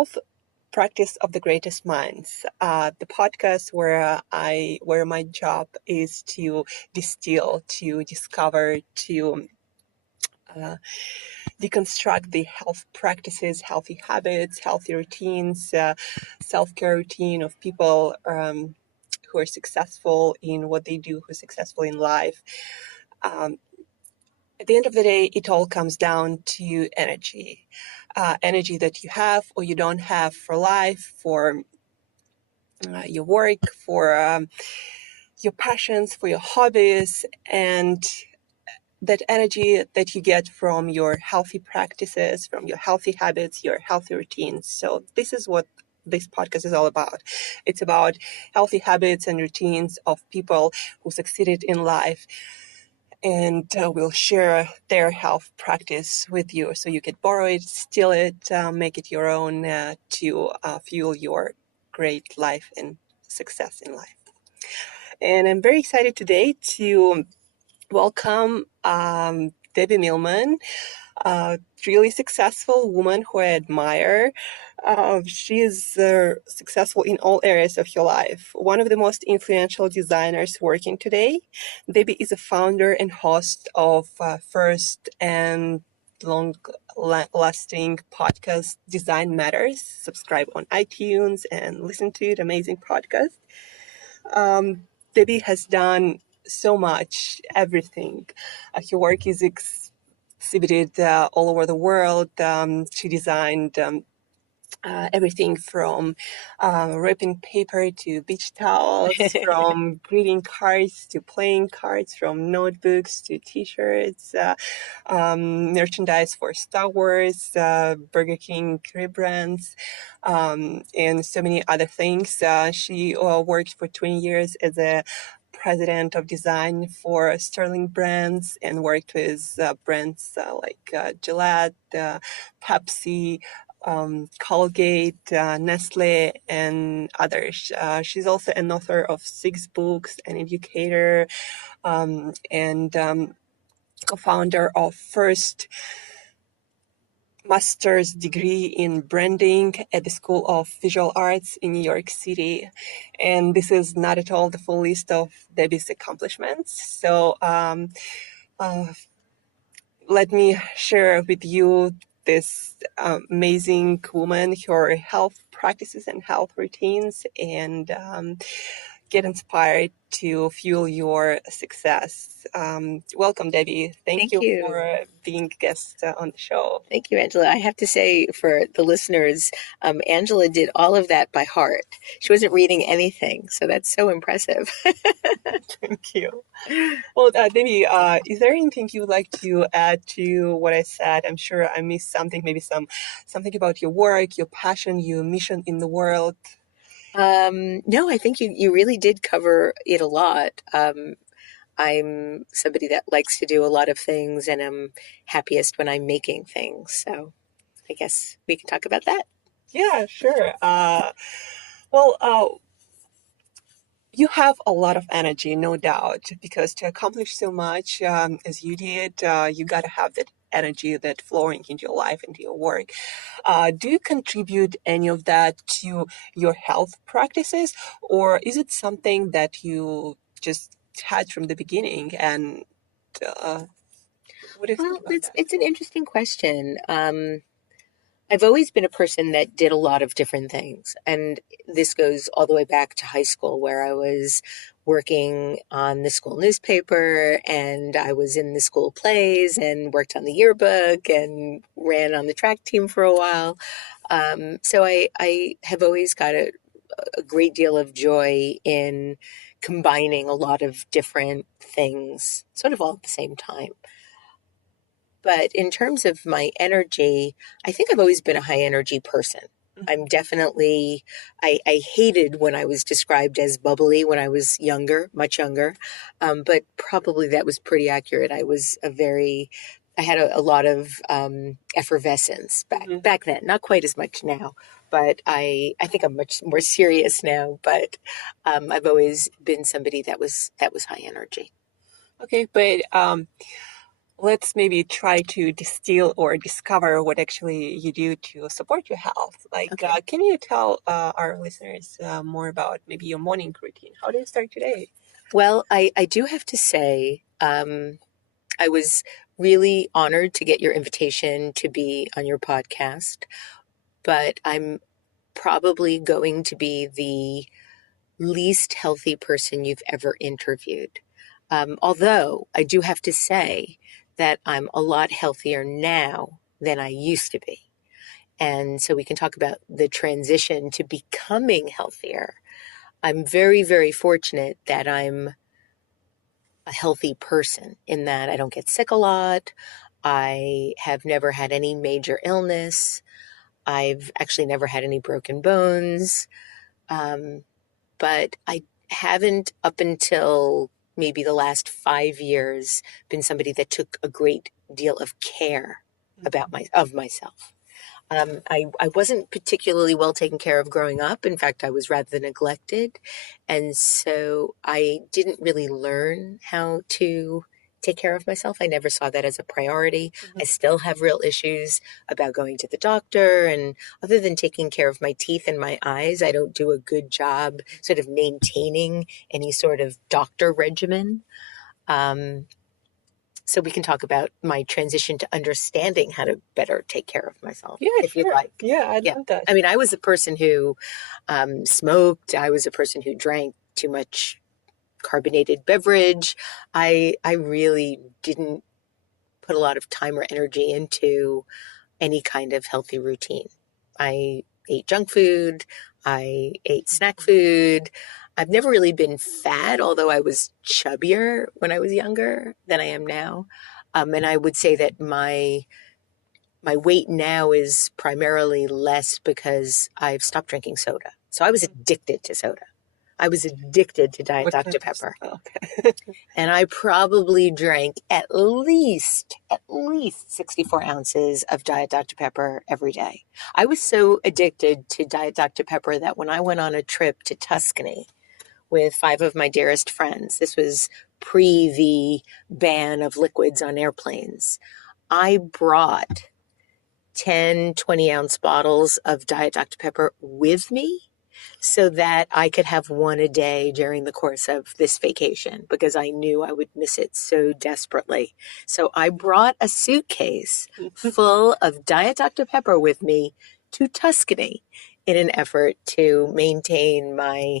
Health Practice of the Greatest Minds, the podcast where my job is to distill, to discover, to deconstruct the health practices, healthy habits, healthy routines, self-care routine of people who are successful in what they do, who are successful in life. At the end of the day, it all comes down to energy. Energy that you have or you don't have for life, for your work, for your passions, for your hobbies, and that energy that you get from your healthy practices, from your healthy habits, your healthy routines. So this is what this podcast is all about. It's about healthy habits and routines of people who succeeded in life. And we'll share their health practice with you so you can borrow it, steal it, make it your own to fuel your great life and success in life. And I'm very excited today to welcome Debbie Millman, a really successful woman who I admire. She is successful in all areas of her life. One of the most influential designers working today. Debbie is a founder and host of first and long-lasting podcast Design Matters. Subscribe on iTunes and listen to it. Amazing podcast. Debbie has done so much, everything. Her work is exhibited all over the world. She designed everything from wrapping paper to beach towels, from greeting cards to playing cards, from notebooks to t-shirts, merchandise for Star Wars, Burger King rebrands, and so many other things. She worked for 20 years as a president of design for Sterling Brands and worked with brands like Gillette, Pepsi, Colgate, Nestle, and others. She's also an author of 6 books, an educator, and co-founder of first master's degree in branding at the School of Visual Arts in New York City. And this is not at all the full list of Debbie's accomplishments. So let me share with you this amazing woman, her health practices and health routines, and get inspired to fuel your success. Welcome, Debbie. Thank you for being a guest on the show. Thank you, Angela. I have to say for the listeners, Angela did all of that by heart. She wasn't reading anything, so that's so impressive. Thank you. Well, Debbie, is there anything you would like to add to what I said? I'm sure I missed something, maybe something about your work, your passion, your mission in the world. No, I think you really did cover it a lot. I'm somebody that likes to do a lot of things, and I'm happiest when I'm making things. So I guess we can talk about that. Yeah, sure. You have a lot of energy, no doubt, because to accomplish so much as you did, you got to have that energy that flowing into your life, into your work. Do you contribute any of that to your health practices, or is it something that you just had from the beginning? And what do you think about that? It's an interesting question. I've always been a person that did a lot of different things. And this goes all the way back to high school, where I was working on the school newspaper, and I was in the school plays and worked on the yearbook and ran on the track team for a while. So I have always got a great deal of joy in combining a lot of different things, sort of all at the same time. But in terms of my energy, I think I've always been a high energy person. I'm definitely, I hated when I was described as bubbly when I was younger, much younger. But probably that was pretty accurate. I had a lot of effervescence back then, not quite as much now. But I think I'm much more serious now. But I've always been somebody that was high energy. Okay, but let's maybe try to distill or discover what actually you do to support your health. Like, Okay. can you tell our listeners more about maybe your morning routine? How do you start today? Well, I do have to say, I was really honored to get your invitation to be on your podcast, but I'm probably going to be the least healthy person you've ever interviewed. Although I do have to say that I'm a lot healthier now than I used to be. And so we can talk about the transition to becoming healthier. I'm very, very fortunate that I'm a healthy person in that I don't get sick a lot. I have never had any major illness. I've actually never had any broken bones. But I haven't, up until maybe the last 5 years, been somebody that took a great deal of care about myself. I wasn't particularly well taken care of growing up. In fact, I was rather neglected. And so I didn't really learn how to take care of myself. I never saw that as a priority. I still have real issues about going to the doctor. And other than taking care of my teeth and my eyes, I don't do a good job sort of maintaining any sort of doctor regimen. Um, so we can talk about my transition to understanding how to better take care of myself, Yeah, if you'd sure. like. Yeah, I'd Yeah. love that. I mean, I was a person who smoked. I was a person who drank too much carbonated beverage. I really didn't put a lot of time or energy into any kind of healthy routine. I ate junk food. I ate snack food. I've never really been fat, although I was chubbier when I was younger than I am now. And I would say that my weight now is primarily less because I've stopped drinking soda. So I was addicted to soda. I was addicted to Diet What Dr. kind of Pepper. Okay. And I probably drank at least 64 ounces of Diet Dr. Pepper every day. I was so addicted to Diet Dr. Pepper that when I went on a trip to Tuscany with 5 of my dearest friends, this was pre the ban of liquids on airplanes, I brought 10, 20-ounce bottles of Diet Dr. Pepper with me so that I could have one a day during the course of this vacation because I knew I would miss it so desperately. So I brought a suitcase full of Diet Dr. Pepper with me to Tuscany in an effort to maintain my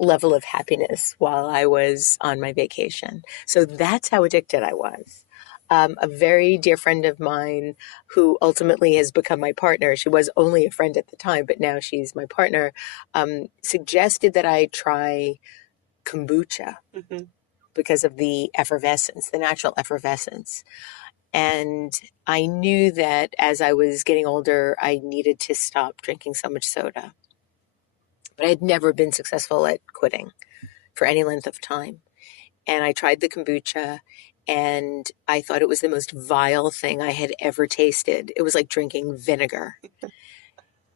level of happiness while I was on my vacation. So that's how addicted I was. A very dear friend of mine who ultimately has become my partner. She was only a friend at the time, but now she's my partner. Suggested that I try kombucha because of the effervescence, the natural effervescence. And I knew that as I was getting older, I needed to stop drinking so much soda. But I had never been successful at quitting for any length of time. And I tried the kombucha and I thought it was the most vile thing I had ever tasted. It was like drinking vinegar.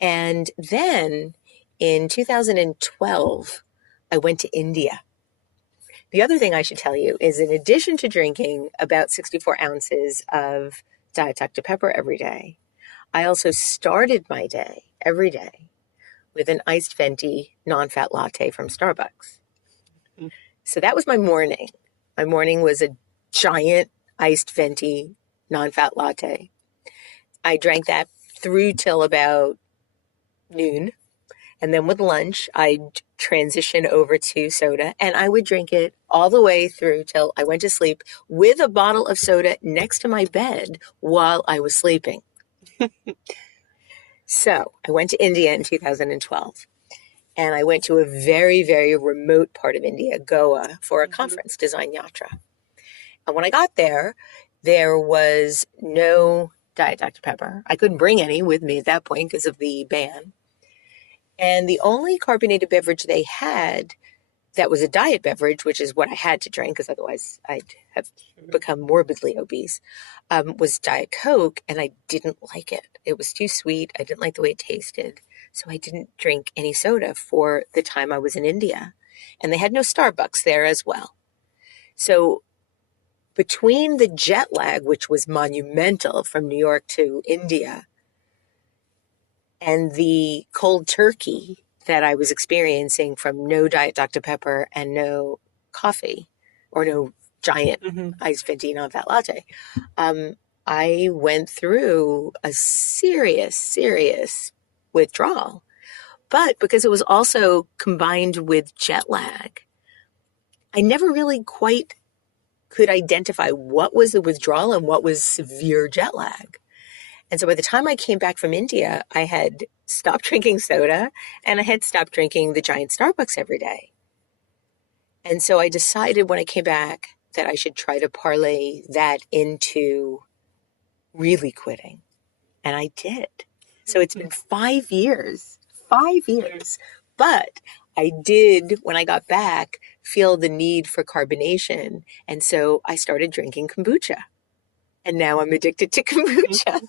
And then in 2012, I went to India. The other thing I should tell you is in addition to drinking about 64 ounces of Diet Dr. Pepper every day, I also started my day every day with an iced venti non-fat latte from Starbucks. So that was my morning. My morning was a giant iced venti non-fat latte. I drank that through till about noon. And then with lunch, I'd transition over to soda and I would drink it all the way through till I went to sleep with a bottle of soda next to my bed while I was sleeping. So I went to India in 2012 and I went to a very, very remote part of India, Goa, for a conference, Design Yatra. And when I got there, there was no Diet Dr. Pepper. I couldn't bring any with me at that point because of the ban. And the only carbonated beverage they had that was a diet beverage, which is what I had to drink because otherwise I'd have become morbidly obese, was Diet Coke, and I didn't like it. It was too sweet. I didn't like the way it tasted. So I didn't drink any soda for the time I was in India. And they had no Starbucks there as well. So between the jet lag, which was monumental from New York to India, and the cold turkey that I was experiencing from no Diet Dr. Pepper and no coffee or no giant Hmm. iced venti non-fat latte, um, I went through a serious withdrawal. But because it was also combined with jet lag, I never really quite could identify what was the withdrawal and what was severe jet lag. And so by the time I came back from India, I had stopped drinking soda and I had stopped drinking the giant Starbucks every day. And so I decided when I came back that I should try to parlay that into really quitting. And I did. So it's been 5 years, 5 years. But I did, when I got back, feel the need for carbonation. And so I started drinking kombucha. And now I'm addicted to kombucha,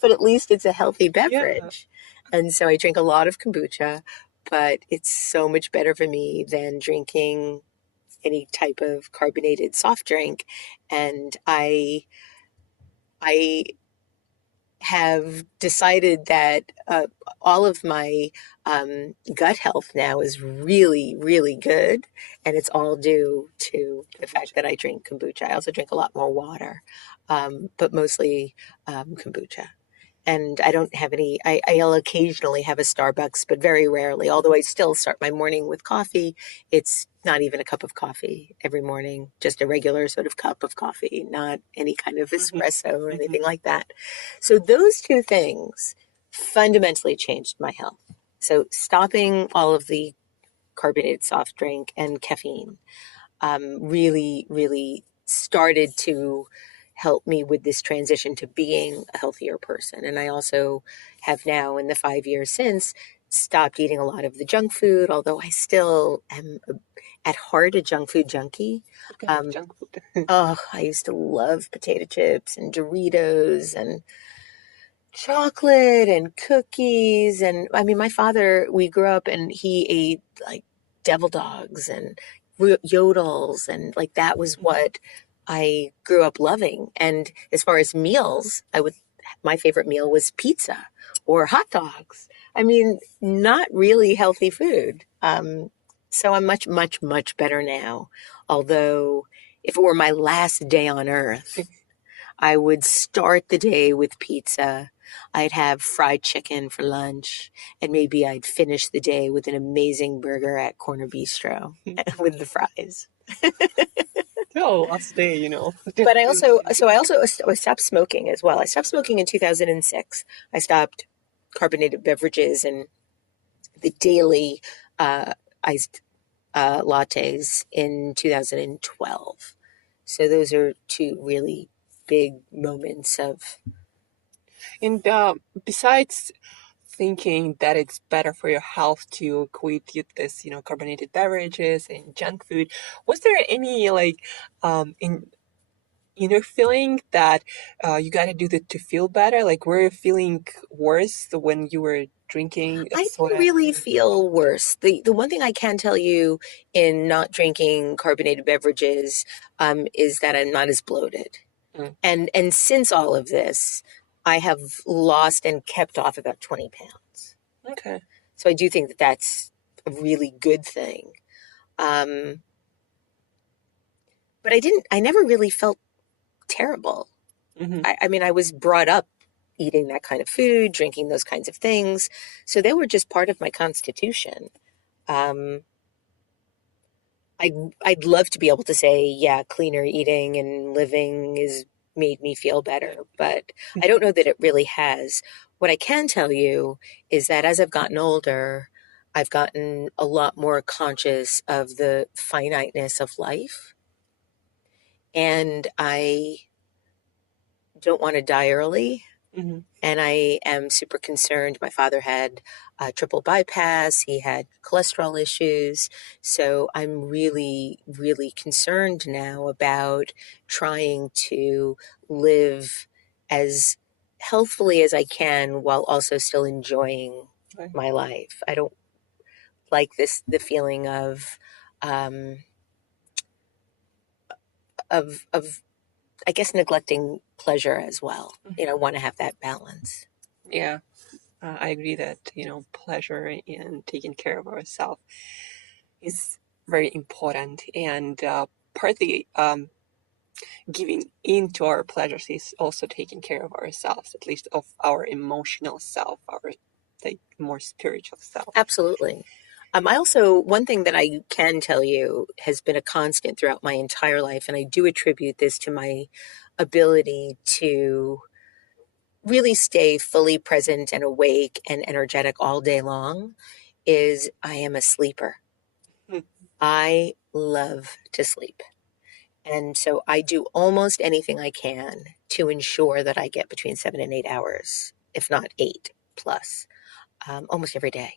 but at least it's a healthy Yeah. beverage. And so I drink a lot of kombucha, but it's so much better for me than drinking any type of carbonated soft drink. And I have decided that all of my gut health now is really good. And it's all due to the fact that I drink kombucha. I also drink a lot more water, but mostly kombucha. And I don't have any, I'll occasionally have a Starbucks, but very rarely. Although I still start my morning with coffee, it's not even a cup of coffee every morning, just a regular sort of cup of coffee, not any kind of Hmm. espresso or Hmm. anything like that. So those two things fundamentally changed my health. So stopping all of the carbonated soft drink and caffeine really started to help me with this transition to being a healthier person. And I also have now, in the 5 years since, stopped eating a lot of the junk food, although I still am at heart a junk food junkie. What kind of Um, junk food? oh, I used to love potato chips and Doritos and chocolate and cookies. And I mean, my father, we grew up and he ate like devil dogs and yodels. And like that was what I grew up loving. And as far as meals, my favorite meal was pizza or hot dogs. I mean, not really healthy food. So I'm much better now. Although, if it were my last day on earth, I would start the day with pizza. I'd have fried chicken for lunch, and maybe I'd finish the day with an amazing burger at Corner Bistro with the fries. Oh, last day, you know. But I stopped smoking as well. I stopped smoking in 2006. I stopped carbonated beverages and the daily iced lattes in 2012. So those are two really big moments of. And besides thinking that it's better for your health to quit this, carbonated beverages and junk food, was there any like in inner feeling that you got to do that to feel better? Like, were you feeling worse when you were drinking I didn't soda? really feel worse. The one thing I can tell you in not drinking carbonated beverages is that I'm not as bloated. Mm, And since all of this, I have lost and kept off about 20 pounds. okay. So I do think that that's a really good thing. Um, but I never really felt terrible. Hmm. I mean, I was brought up eating that kind of food, drinking those kinds of things. So they were just part of my constitution. Um, I'd love to be able to say, yeah, cleaner eating and living has made me feel better, but I don't know that it really has. What I can tell you is that as I've gotten older, I've gotten a lot more conscious of the finiteness of life, and I don't want to die early. Hmm. And I am super concerned. My father had a triple bypass, he had cholesterol issues. So I'm really concerned now about trying to live as healthfully as I can while also still enjoying Right. my life. I don't like the feeling um, of I guess, neglecting pleasure as well. You know, Mhm. want to have that balance. Yeah, I agree that, pleasure and taking care of ourselves is very important. And partly giving into our pleasures is also taking care of ourselves, at least of our emotional self, our like more spiritual self. Absolutely. I also, one thing that I can tell you has been a constant throughout my entire life, and I do attribute this to my ability to really stay fully present and awake and energetic all day long, is I am a sleeper. Hmm. I love to sleep. And so I do almost anything I can to ensure that I get between 7 and 8 hours, if not eight plus, almost every day.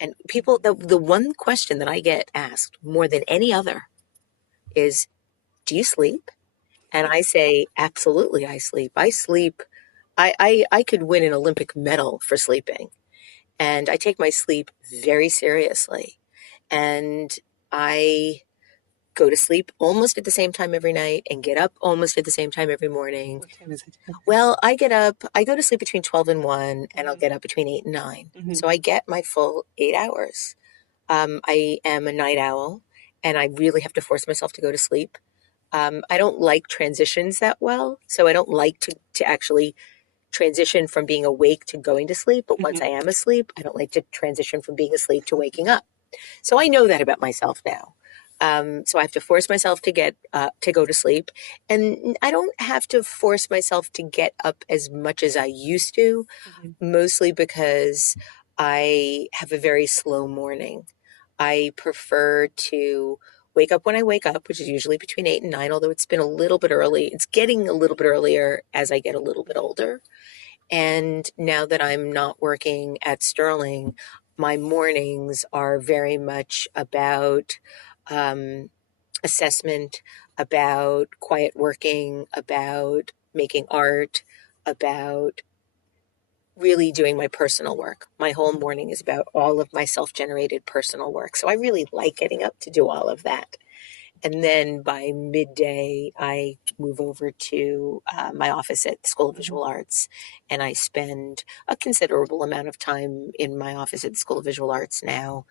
And people, the one question that I get asked more than any other is, do you sleep? And I say, absolutely, I sleep. I sleep. I could win an Olympic medal for sleeping. And I take my sleep very seriously. And I go to sleep almost at the same time every night and get up almost at the same time every morning. What time is it? Well, I go to sleep between 12 and 1, and I'll get up between 8 and 9. Mm-hmm. So I get my full 8 hours. I am a night owl, and I really have to force myself to go to sleep. I don't like transitions that well, so I don't like to actually transition from being awake to going to sleep. But once Mm-hmm. I am asleep, I don't like to transition from being asleep to waking up. So I know that about myself now. So I have to force myself to go to sleep, and I don't have to force myself to get up as much as I used to, Mm-hmm. mostly because I have a very slow morning. I prefer to wake up when I wake up, which is usually between 8 and 9, although it's been a little bit early. It's getting a little bit earlier as I get a little bit older. And now that I'm not working at Sterling, my mornings are very much about um, assessment, about quiet working, about making art, about really doing my personal work. My whole morning is about all of my self generated personal work. So I really like getting up to do all of that. And then by midday, I move over to my office at the School of Mm-hmm. Visual Arts, and I spend a considerable amount of time in my office at the School of Visual Arts now.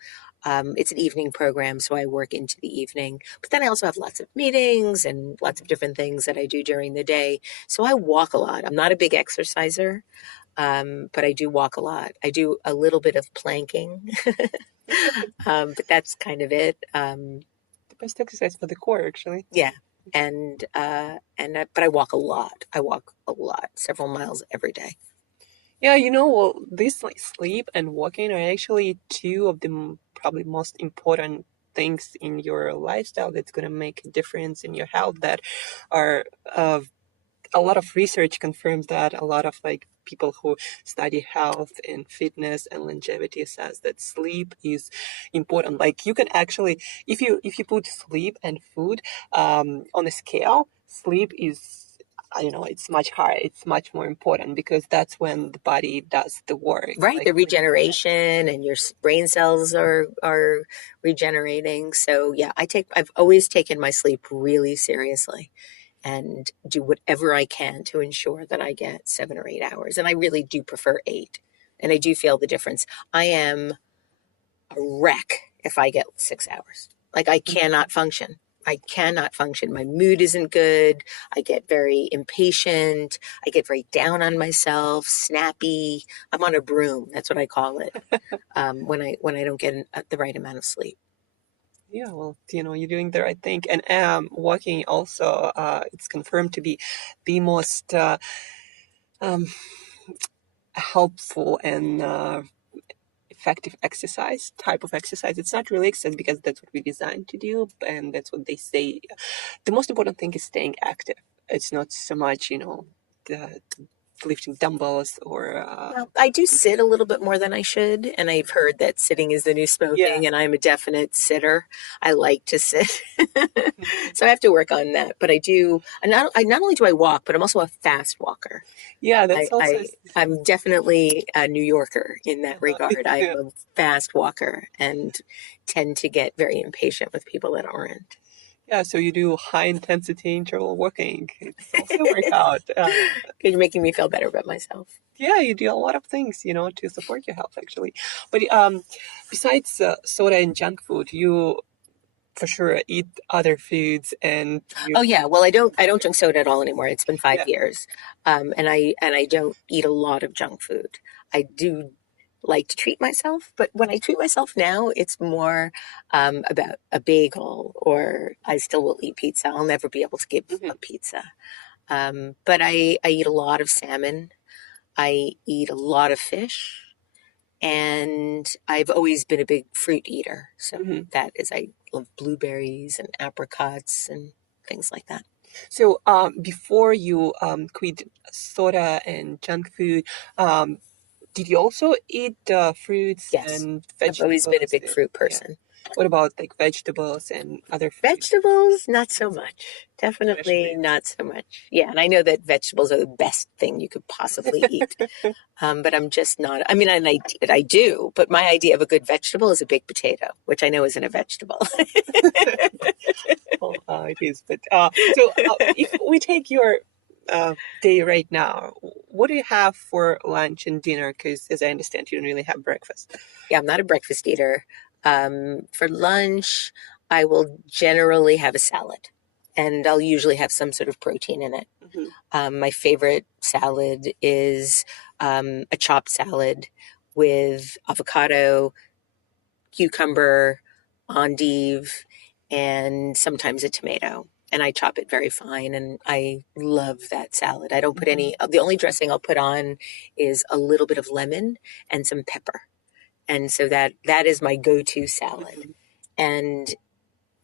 It's an evening program, so I work into the evening. But then I also have lots of meetings and lots of different things that I do during the day. So I walk a lot. I'm not a big exerciser, but I do walk a lot. I do a little bit of planking, but that's kind of it. The best exercise for the core, actually. Yeah. But I walk a lot. I walk a lot, several miles every day. Yeah, well, this like sleep and walking are actually two of the probably most important things in your lifestyle that's going to make a difference in your health that are a lot of research confirms that a lot of like people who study health and fitness and longevity says that sleep is important. Like you can actually, if you put sleep and food on a scale, sleep is, it's much higher. It's much more important because that's when the body does the work. Right, Like the regeneration and your brain cells are regenerating. So yeah, I've always taken my sleep really seriously and do whatever I can to ensure that I get 7 or 8 hours. And I really do prefer 8. And I do feel the difference. I am a wreck if I get 6 hours. Like I cannot function. I cannot function. My mood isn't good. I get very impatient. I get very down on myself, snappy. I'm on a broom. That's what I call it. When I don't get the right amount of sleep. Yeah, well, you're doing the right thing. And walking also, it's confirmed to be the most um, helpful and effective exercise type of exercise. It's not really exercise because that's what we designed to do, and that's what they say. The most important thing is staying active. It's not so much, the lifting dumbbells or Well, I do sit a little bit more than I should, and I've heard that sitting is the new yeah. smoking, and I'm a definite sitter. I like to sit, so I have to work on that. But I do. I not only do I walk, but I'm also a fast walker. Yeah, that's also I'm definitely a New Yorker in that regard. I'm yeah. a fast walker and tend to get very impatient with people that aren't. Yeah, so you do high intensity interval walking. It's also a workout. You're making me feel better about myself. Yeah, you do a lot of things, to support your health, actually. But besides soda and junk food, you for sure eat other foods, and you, Oh yeah, well I don't drink soda at all anymore. It's been five yeah. years, and I don't eat a lot of junk food. I do like to treat myself, but when I treat myself now, it's more about a bagel, or I still will eat pizza. I'll never be able to give Hmm. up pizza. But I eat a lot of salmon. I eat a lot of fish. And I've always been a big fruit eater. So Hmm. that is, I love blueberries and apricots and things like that. So before you quit soda and junk food, did you also eat fruits Yes, and I've always been a vegetables? big fruit Yeah. person. What about like vegetables and other foods, Vegetables, not so much. Definitely especially? not so much. Yeah, and I know that vegetables are the best thing you could possibly eat. But I'm just not. I mean, and I do, but my idea of a good vegetable is a big potato, which I know isn't a vegetable. Well, it is. But if we take your day right now, what do you have for lunch and dinner? Because as I understand, you don't really have breakfast. Yeah, I'm not a breakfast eater. For lunch, I will generally have a salad, and I'll usually have some sort of protein in it. Hmm. My favorite salad is a chopped salad with avocado, cucumber, endive, and sometimes a tomato. And I chop it very fine, and I love that salad. I don't put Hmm. any, the only dressing I'll put on is a little bit of lemon and some pepper. And so that is my go-to salad. Hmm. And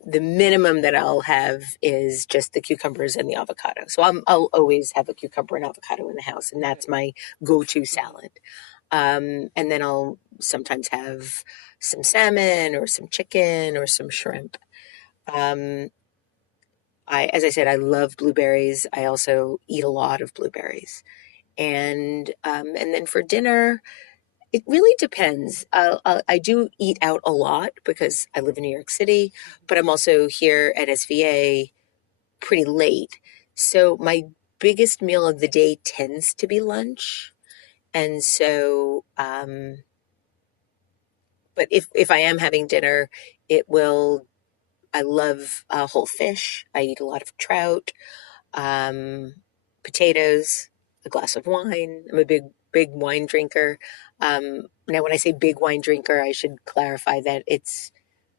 the minimum that I'll have is just the cucumbers and the avocado. So I'll always have a cucumber and avocado in the house, and that's my go-to salad. And then I'll sometimes have some salmon or some chicken or some shrimp. Um, as I said, I love blueberries. I also eat a lot of blueberries. And then for dinner, it really depends. I do eat out a lot because I live in New York City, but I'm also here at SVA pretty late. So my biggest meal of the day tends to be lunch. And so, but if I am having dinner, it will, I love whole fish. I eat a lot of trout, um, potatoes, a glass of wine. I'm a big wine drinker. Now, when I say big wine drinker, I should clarify that it's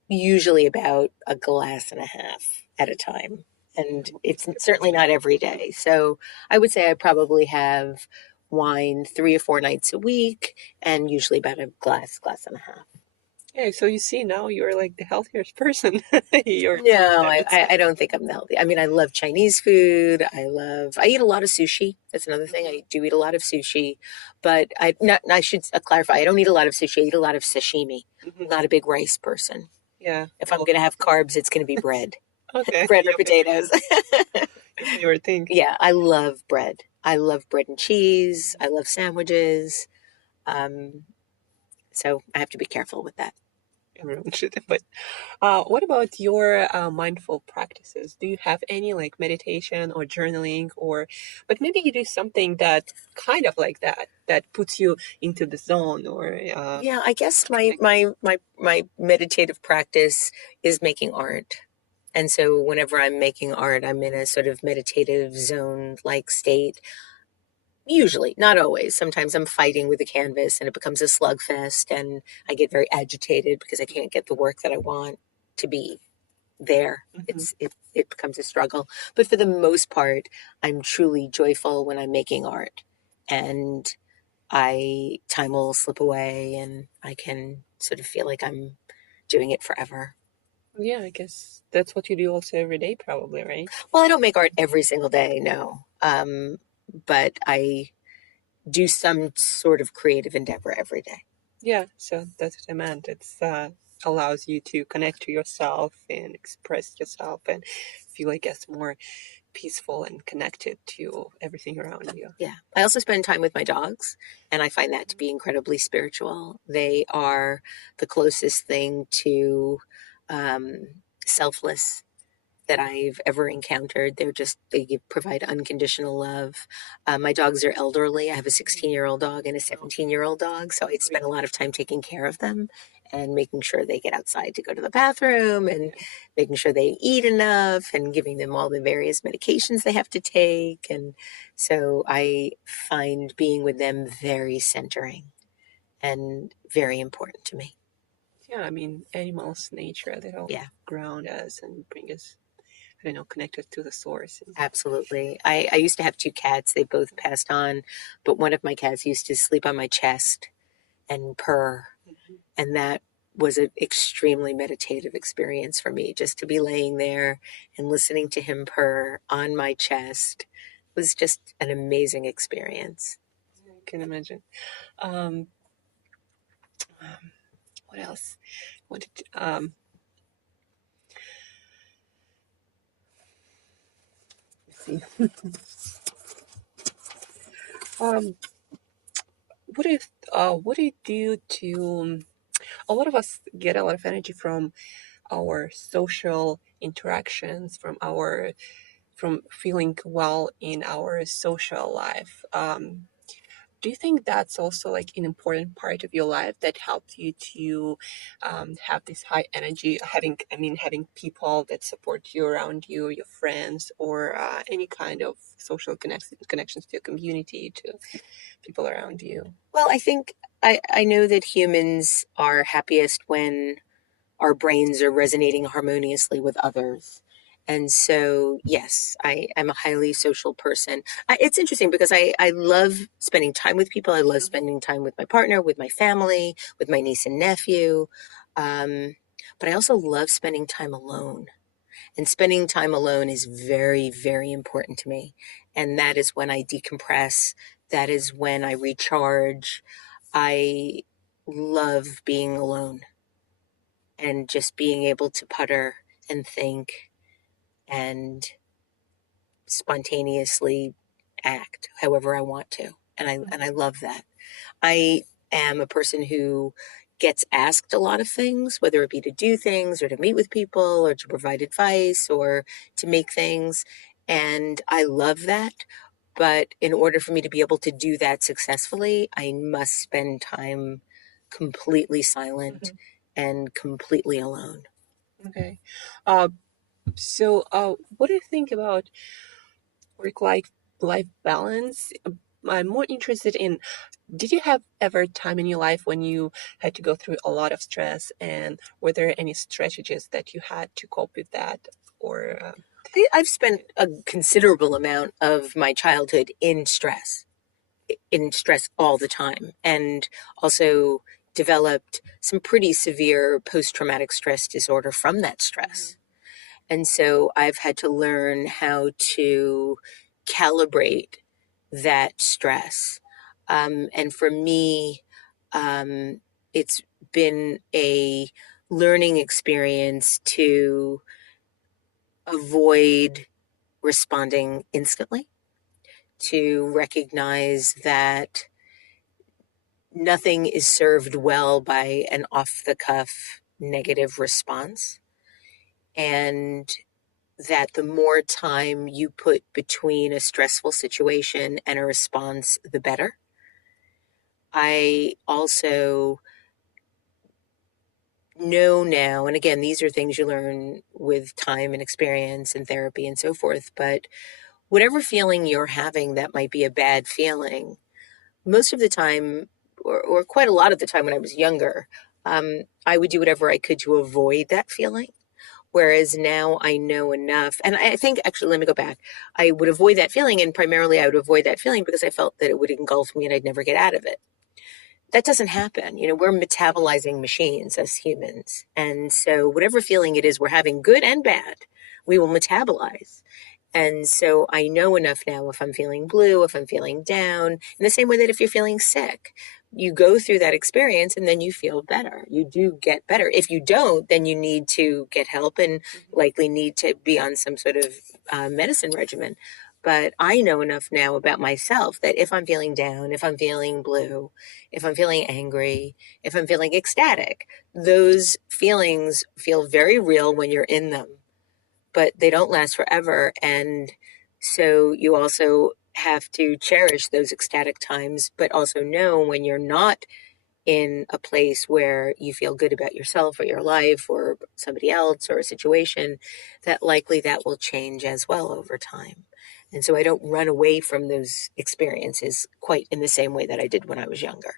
usually about a glass and a half at a time. And it's certainly not every day. So I would say I probably have wine 3 or 4 nights a week, and usually about a glass and a half. Yeah, so you see now you're like the healthiest person your food No, habits. I don't think I'm healthy. I mean, I love Chinese food. I eat a lot of sushi. That's another thing. Hmm. I do eat a lot of sushi, but I should clarify. I don't eat a lot of sushi. I eat a lot of sashimi. Hmm. I'm not a big rice person. Yeah. If I'm Well, going to have carbs, it's going to be bread, okay. bread or potatoes. Your favorite thing. Yeah, I love bread. I love bread and cheese. I love sandwiches. Um, so I have to be careful with that. Everyone should. But what about your mindful practices? Do you have any like meditation or journaling, or, but maybe you do something that kind of like that puts you into the zone or Yeah, I guess my connect. my my my meditative practice is making art. And so whenever I'm making art, I'm in a sort of meditative zone like state. Usually, not always. Sometimes I'm fighting with the canvas and it becomes a slugfest, and I get very agitated because I can't get the work that I want to be there. Hmm. It becomes a struggle. But for the most part, I'm truly joyful when I'm making art. And I time will slip away and I can sort of feel like I'm doing it forever. Yeah, I guess that's what you do also every day, probably, right? Well, I don't make art every single day, no. But I do some sort of creative endeavor every day. Yeah, so that's what I meant. It's allows you to connect to yourself and express yourself and feel, I guess, more peaceful and connected to everything around you. Yeah. I also spend time with my dogs, and I find that to be incredibly spiritual. They are the closest thing to um, selfless that I've ever encountered. They provide unconditional love. My dogs are elderly. I have a 16-year-old dog and a 17-year-old dog. So I spend a lot of time taking care of them and making sure they get outside to go to the bathroom and making sure they eat enough and giving them all the various medications they have to take. And so I find being with them very centering and very important to me. Yeah, I mean, animals, nature, they all Yeah, ground us and bring us, I don't know, connected to the source. absolutely. I used to have two cats. They both passed on, but one of my cats used to sleep on my chest and purr. Mhm. And that was an extremely meditative experience for me. Just to be laying there and listening to him purr on my chest was just an amazing experience. I can imagine. Um, what else? What did, let's see. Um, what do you do to? A lot of us get a lot of energy from our social interactions, from feeling well in our social life. Do you think that's also like an important part of your life that helped you to have this high energy? Having people that support you around you, your friends, or any kind of social connections to your community, to people around you. Well, I think I know that humans are happiest when our brains are resonating harmoniously with others. And so, yes, I'm a highly social person. It's interesting because I love spending time with people. I love spending time with my partner, with my family, with my niece and nephew. Um, but I also love spending time alone. And spending time alone is very, very important to me. And that is when I decompress. That is when I recharge. I love being alone and just being able to putter and think and spontaneously act however I want to. And I love that. I am a person who gets asked a lot of things, whether it be to do things or to meet with people or to provide advice or to make things. And I love that. But in order for me to be able to do that successfully, I must spend time completely silent Mhm. and completely alone. Okay. Uh, so, what do you think about work life balance? I'm more interested in, did you have ever time in your life when you had to go through a lot of stress, and were there any strategies that you had to cope with that? Or I've spent a considerable amount of my childhood in stress all the time, and also developed some pretty severe post traumatic stress disorder from that stress. And so I've had to learn how to calibrate that stress. And for me, it's been a learning experience to avoid responding instantly, to recognize that nothing is served well by an off the cuff negative response, and that the more time you put between a stressful situation and a response, the better. I also know now, and again, these are things you learn with time and experience and therapy and so forth, but whatever feeling you're having that might be a bad feeling, most of the time, or quite a lot of the time when I was younger, I would do whatever I could to avoid that feeling. Whereas now I know enough. And I think, actually, let me go back. I would avoid that feeling, and primarily I would avoid that feeling because I felt that it would engulf me and I'd never get out of it. That doesn't happen. We're metabolizing machines as humans. And so, whatever feeling it is we're having, good and bad, we will metabolize. And so I know enough now if I'm feeling blue, if I'm feeling down, in the same way that if you're feeling sick, you go through that experience and then you feel better. You do get better. If you don't, then you need to get help and likely need to be on some sort of medicine regimen. But I know enough now about myself that if I'm feeling down, if I'm feeling blue, if I'm feeling angry, if I'm feeling ecstatic, those feelings feel very real when you're in them. but they don't last forever. And so you also have to cherish those ecstatic times, but also know when you're not in a place where you feel good about yourself or your life or somebody else or a situation, that likely that will change as well over time. And so I don't run away from those experiences quite in the same way that I did when I was younger.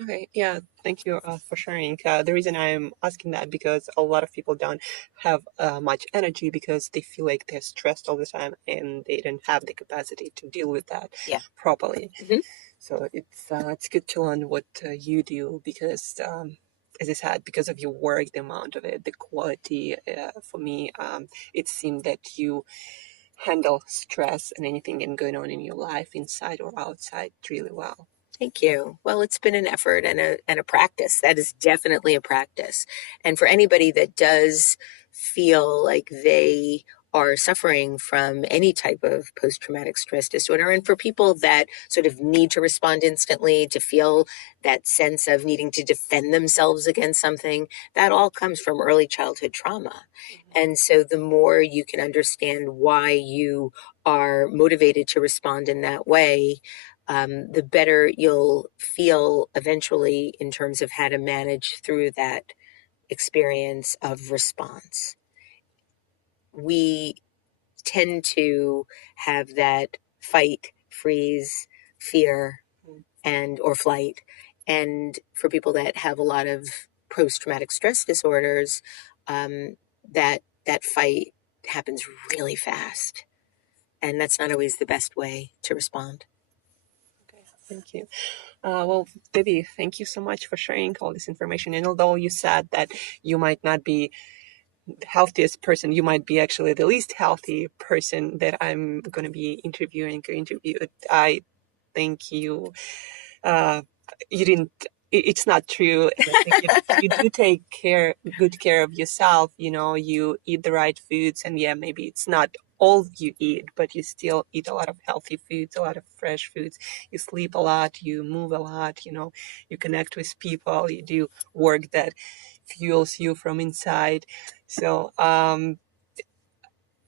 Okay, yeah, thank you for sharing. The reason I'm asking that because a lot of people don't have much energy because they feel like they're stressed all the time and they don't have the capacity to deal with that Yeah. properly. Mm-hmm. So it's good to learn what you do because, as I said, because of your work, the amount of it, the quality. For me, it seemed that you handle stress and anything going on in your life, inside or outside, really well. Thank you. Well, it's been an effort and a practice. That is definitely a practice. And for anybody that does feel like they are suffering from any type of post traumatic stress disorder, and for people that sort of need to respond instantly, to feel that sense of needing to defend themselves against something, that all comes from early childhood trauma. And so the more you can understand why you are motivated to respond in that way, the better you'll feel eventually in terms of how to manage through that experience of response. We tend to have that fight, freeze, fear, and or flight. And for people that have a lot of post-traumatic stress disorders, that fight happens really fast, and that's not always the best way to respond. Okay, thank you. Well, Debbie, thank you so much for sharing all this information. And although you said that you might not be the healthiest person, you might be actually the least healthy person that I'm going to be interviewing or interviewed. I think uh, you didn't. It's not true. And I think you do take good care of yourself. You know, you eat the right foods, and yeah, maybe it's not all you eat, but you still eat a lot of healthy foods, a lot of fresh foods. You sleep a lot, you move a lot. You know, you connect with people, you do work that fuels you from inside. So,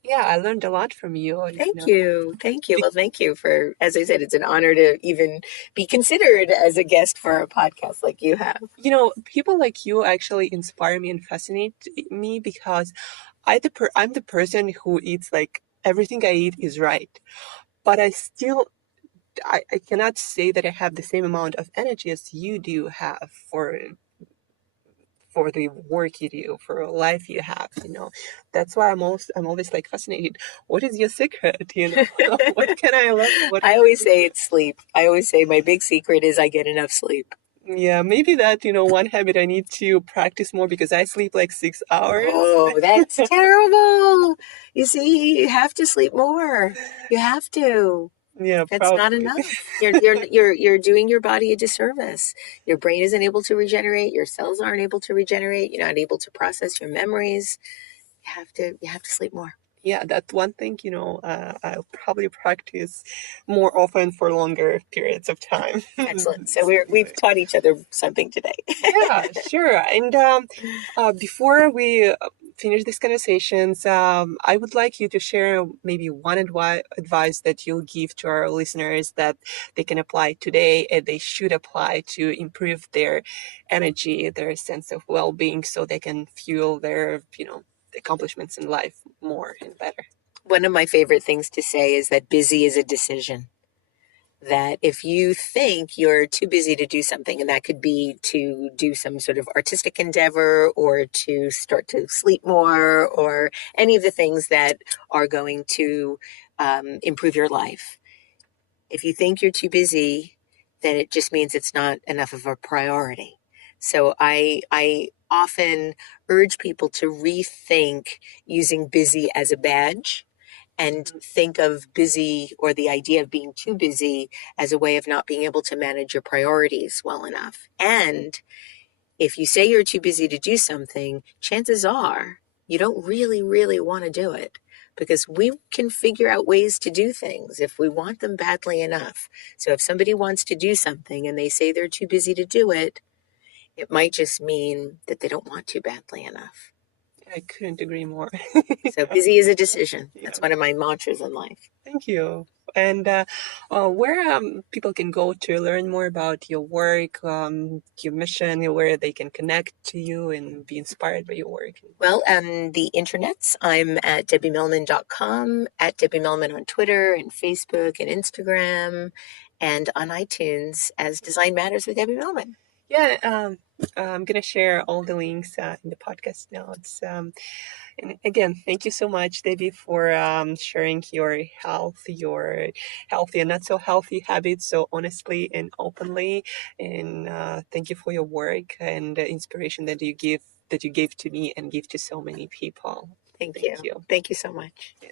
yeah, I learned a lot from you. You Thank know, you. Thank you. Well, thank you for, as I said, it's an honor to even be considered as a guest for a podcast like you have. people like you actually inspire me and fascinate me because I'm the person who eats like everything I eat is right, but I cannot say that I have the same amount of energy as you do have for the work you do, for a life you have. That's why I'm always like fascinated. What is your secret? What can I learn? What I can always say it's sleep. I always say my big secret is I get enough sleep. Yeah, maybe that, one habit I need to practice more because I sleep like 6 hours. Oh, that's terrible. You see, you have to sleep more. You have to. Yeah, That's not probably. enough. You're doing your body a disservice. Your brain isn't able to regenerate. Your cells aren't able to regenerate. You're not able to process your memories. You have to sleep more. Yeah, that's one thing, I'll probably practice more often for longer periods of time. Excellent. So we've taught each other something today. Yeah, sure. And before we finish these conversations, I would like you to share maybe one advice that you'll give to our listeners that they can apply today and they should apply to improve their energy, their sense of well-being, so they can fuel their, accomplishments in life more and better. One of my favorite things to say is that busy is a decision. That if you think you're too busy to do something, and that could be to do some sort of artistic endeavor or to start to sleep more or any of the things that are going to improve your life. If you think you're too busy, then it just means it's not enough of a priority. So I often urge people to rethink using busy as a badge and think of busy or the idea of being too busy as a way of not being able to manage your priorities well enough. And if you say you're too busy to do something, chances are you don't really, really want to do it because we can figure out ways to do things if we want them badly enough. So if somebody wants to do something and they say they're too busy to do it, it might just mean that they don't want to badly enough. I couldn't agree more. So busy is a decision. Yeah. That's one of my mantras in life. Thank you. And where people can go to learn more about your work, your mission, where they can connect to you and be inspired by your work. Well, on the internets, I'm at debbiemillman.com, at Debbie Millman on Twitter and Facebook and Instagram, and on iTunes as Design Matters with Debbie Millman. Yeah, I'm gonna share all the links in the podcast notes. And again, thank you so much, Debbie, for sharing your healthy and not so healthy habits so honestly and openly. And thank you for your work and the inspiration that you gave to me and give to so many people. Thank Thank you. you. Thank you so much. Yeah.